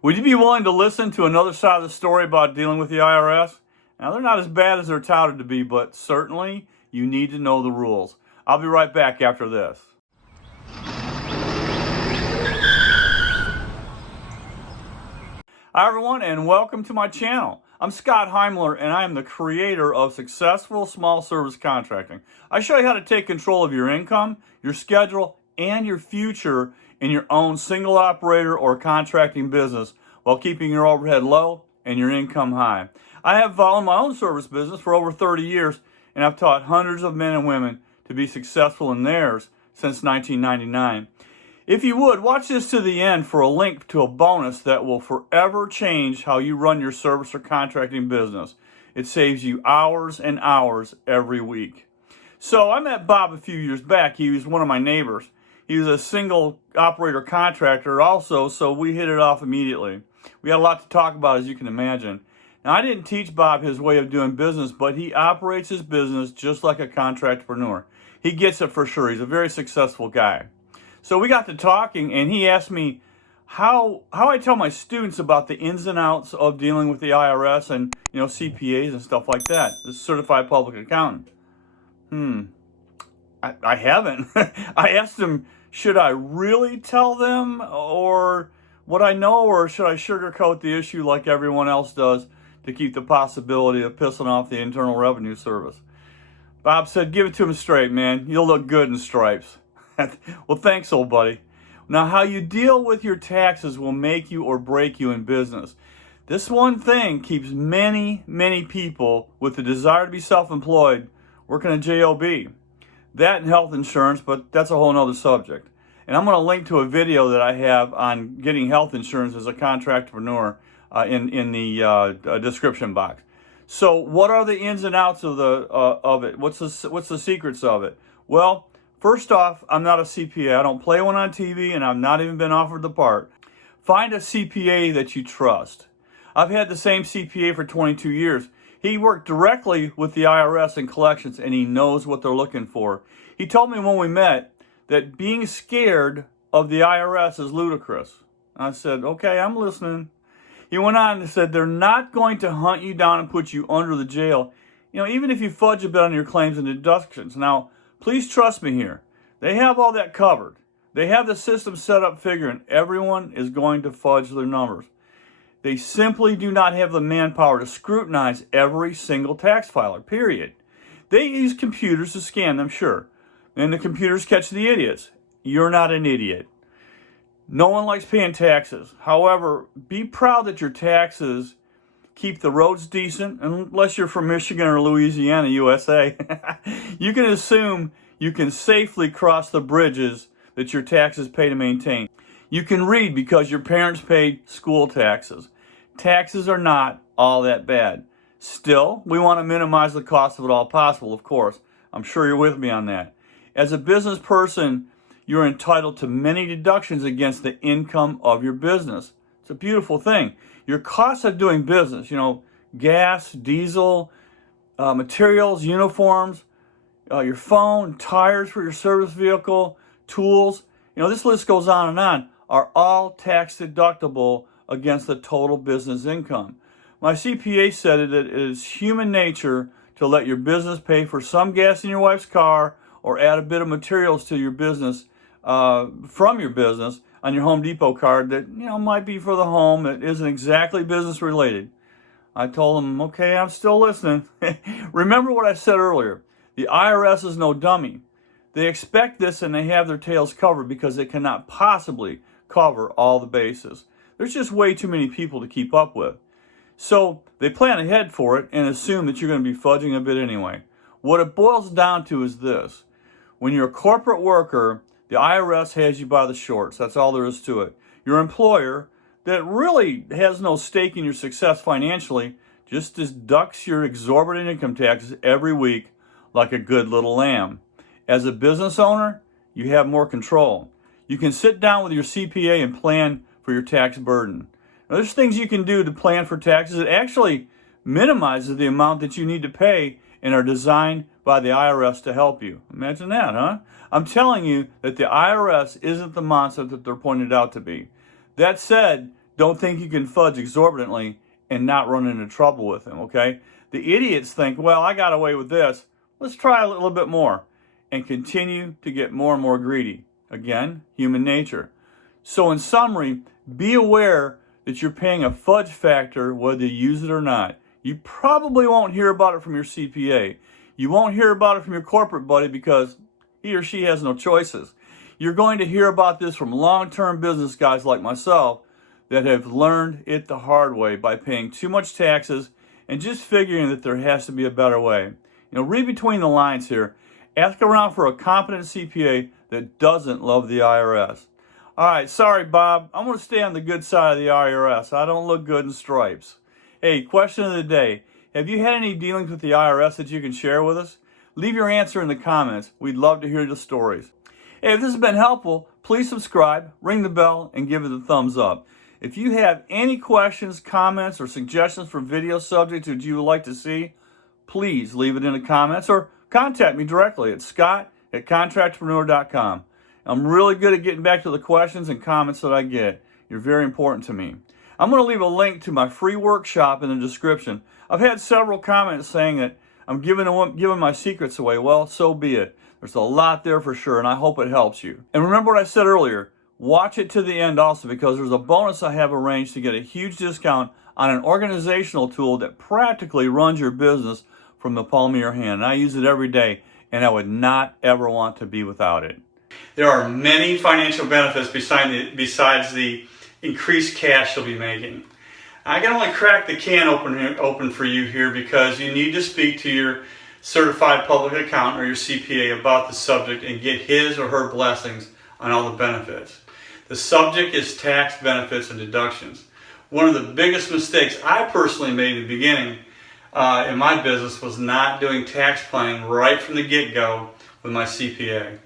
Would you be willing to listen to another side of the story about dealing with the IRS? Now, they're not as bad as they're touted to be, but certainly you need to know the rules. I'll be right back after this. Hi, everyone, and welcome to my channel. I'm Scott Heimler, and I am the creator of Successful Small Service Contracting. I show you how to take control of your income, your schedule, and your future in your own single operator or contracting business while keeping your overhead low and your income high. I have owned my own service business for over 30 years, and I've taught hundreds of men and women to be successful in theirs since 1999. If you would, watch this to the end for a link to a bonus that will forever change how you run your service or contracting business. It saves you hours and hours every week. So I met Bob a few years back. He was one of my neighbors. He was a single operator contractor also, so we hit it off immediately. We had a lot to talk about, as you can imagine. Now, I didn't teach Bob his way of doing business, but he operates his business just like a contractpreneur. He gets it for sure. He's a very successful guy. So we got to talking, and he asked me how I tell my students about the ins and outs of dealing with the IRS and, CPAs and stuff like that, the certified public accountant. I haven't. I asked him, should I really tell them, or what I know, or should I sugarcoat the issue like everyone else does to keep the possibility of pissing off the Internal Revenue Service? Bob said, give it to him straight, man. You'll look good in stripes. Well, thanks, old buddy. Now, how you deal with your taxes will make you or break you in business. This one thing keeps many, many people with the desire to be self-employed working a job. That and health insurance, but that's a whole nother subject. And I'm going to link to a video that I have on getting health insurance as a contractpreneur in the description box. So, what are the ins and outs of it? What's the secrets of it? Well, first off, I'm not a CPA. I don't play one on TV, and I've not even been offered the part. Find a CPA that you trust. I've had the same CPA for 22 years. He worked directly with the IRS and collections, and he knows what they're looking for. He told me when we met that being scared of the IRS is ludicrous. I said, okay, I'm listening. He went on and said, they're not going to hunt you down and put you under the jail, even if you fudge a bit on your claims and deductions. Now, please trust me here. They have all that covered. They have the system set up figuring everyone is going to fudge their numbers. They simply do not have the manpower to scrutinize every single tax filer, period. They use computers to scan them, sure. And the computers catch the idiots. You're not an idiot. No one likes paying taxes. However, be proud that your taxes keep the roads decent, unless you're from Michigan or Louisiana, USA. You can assume you can safely cross the bridges that your taxes pay to maintain. You can read because your parents paid school taxes. Taxes are not all that bad. Still, we want to minimize the cost of it all possible, of course. I'm sure you're with me on that. As a business person, you're entitled to many deductions against the income of your business. It's a beautiful thing. Your costs of doing business, gas, diesel, materials, uniforms, your phone, tires for your service vehicle, tools, this list goes on, are all tax deductible against the total business income. My CPA said that it is human nature to let your business pay for some gas in your wife's car or add a bit of materials to your business from your business on your Home Depot card that might be for the home that isn't exactly business related. I told him, okay, I'm still listening. Remember what I said earlier. The IRS is no dummy. They expect this and they have their tails covered because they cannot possibly cover all the bases. There's just way too many people to keep up with. So they plan ahead for it and assume that you're going to be fudging a bit anyway. What it boils down to is this. When you're a corporate worker, the IRS has you by the shorts. That's all there is to it. Your employer, that really has no stake in your success financially, just deducts your exorbitant income taxes every week like a good little lamb. As a business owner, you have more control. You can sit down with your CPA and plan for your tax burden. Now, there's things you can do to plan for taxes that actually minimizes the amount that you need to pay and are designed by the IRS to help you. Imagine that, huh? I'm telling you that the IRS isn't the monster that they're pointed out to be. That said, don't think you can fudge exorbitantly and not run into trouble with them, okay? The idiots think, well, I got away with this. Let's try a little bit more and continue to get more and more greedy. Again, human nature. So in summary, be aware that you're paying a fudge factor whether you use it or not. You probably won't hear about it from your CPA. You won't hear about it from your corporate buddy because he or she has no choices. You're going to hear about this from long-term business guys like myself that have learned it the hard way by paying too much taxes and just figuring that there has to be a better way. Read between the lines here. Ask around for a competent CPA that doesn't love the IRS. All right, sorry, Bob. I'm going to stay on the good side of the IRS. I don't look good in stripes. Hey, question of the day. Have you had any dealings with the IRS that you can share with us? Leave your answer in the comments. We'd love to hear the stories. Hey, if this has been helpful, please subscribe, ring the bell, and give it a thumbs up. If you have any questions, comments, or suggestions for video subjects that you would like to see, please leave it in the comments or contact me directly at scott@contractpreneur.com. I'm really good at getting back to the questions and comments that I get. You're very important to me. I'm going to leave a link to my free workshop in the description. I've had several comments saying that I'm giving my secrets away. Well, so be it. There's a lot there for sure, and I hope it helps you. And remember what I said earlier. Watch it to the end also because there's a bonus I have arranged to get a huge discount on an organizational tool that practically runs your business from the palm of your hand. And I use it every day, and I would not ever want to be without it. There are many financial benefits besides the increased cash you'll be making. I can only crack the can open for you here because you need to speak to your certified public accountant or your CPA about the subject and get his or her blessings on all the benefits. The subject is tax benefits and deductions. One of the biggest mistakes I personally made in the beginning in my business was not doing tax planning right from the get-go with my CPA.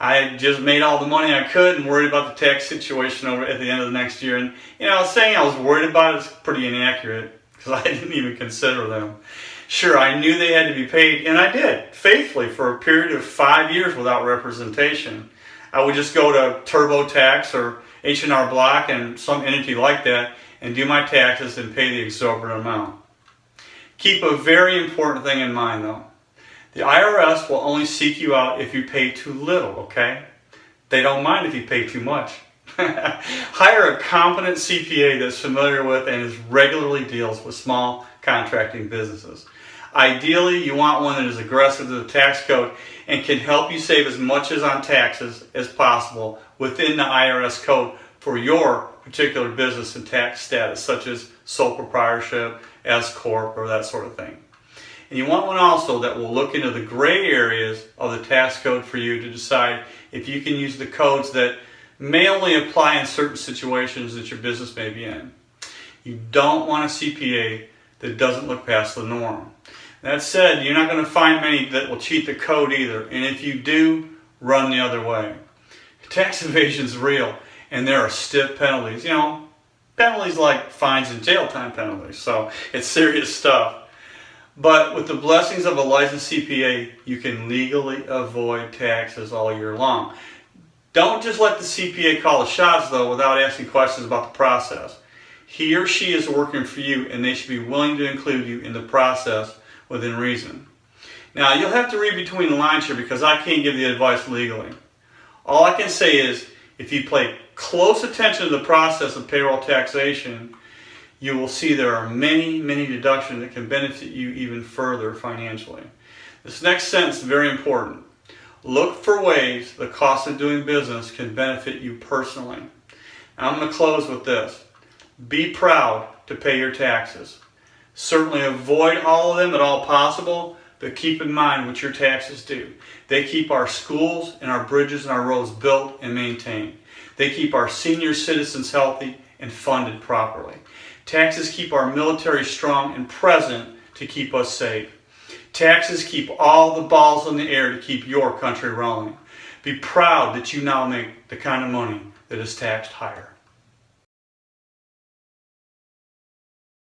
I had just made all the money I could and worried about the tax situation over at the end of the next year. And saying I was worried about it is pretty inaccurate because I didn't even consider them. Sure, I knew they had to be paid, and I did, faithfully, for a period of 5 years without representation. I would just go to TurboTax or H&R Block and some entity like that and do my taxes and pay the exorbitant amount. Keep a very important thing in mind, though. The IRS will only seek you out if you pay too little, okay? They don't mind if you pay too much. Hire a competent CPA that's familiar with and regularly deals with small contracting businesses. Ideally, you want one that is aggressive to the tax code and can help you save as much on taxes as possible within the IRS code for your particular business and tax status, such as sole proprietorship, S corp, or that sort of thing. And you want one also that will look into the gray areas of the tax code for you to decide if you can use the codes that may only apply in certain situations that your business may be in. You don't want a CPA that doesn't look past the norm. That said, you're not going to find many that will cheat the code either, and if you do, run the other way. Tax evasion is real, and there are stiff penalties. Penalties like fines and jail time penalties, so it's serious stuff. But with the blessings of a licensed CPA, you can legally avoid taxes all year long. Don't just let the CPA call the shots, though, without asking questions about the process. He or she is working for you, and they should be willing to include you in the process within reason. Now, you'll have to read between the lines here because I can't give the advice legally. All I can say is, if you pay close attention to the process of payroll taxation, you will see there are many, many deductions that can benefit you even further financially. This next sentence is very important. Look for ways the cost of doing business can benefit you personally. Now, I'm going to close with this. Be proud to pay your taxes. Certainly avoid all of them at all possible, but keep in mind what your taxes do. They keep our schools and our bridges and our roads built and maintained. They keep our senior citizens healthy and funded properly. Taxes keep our military strong and present to keep us safe. Taxes keep all the balls in the air to keep your country rolling. Be proud that you now make the kind of money that is taxed higher.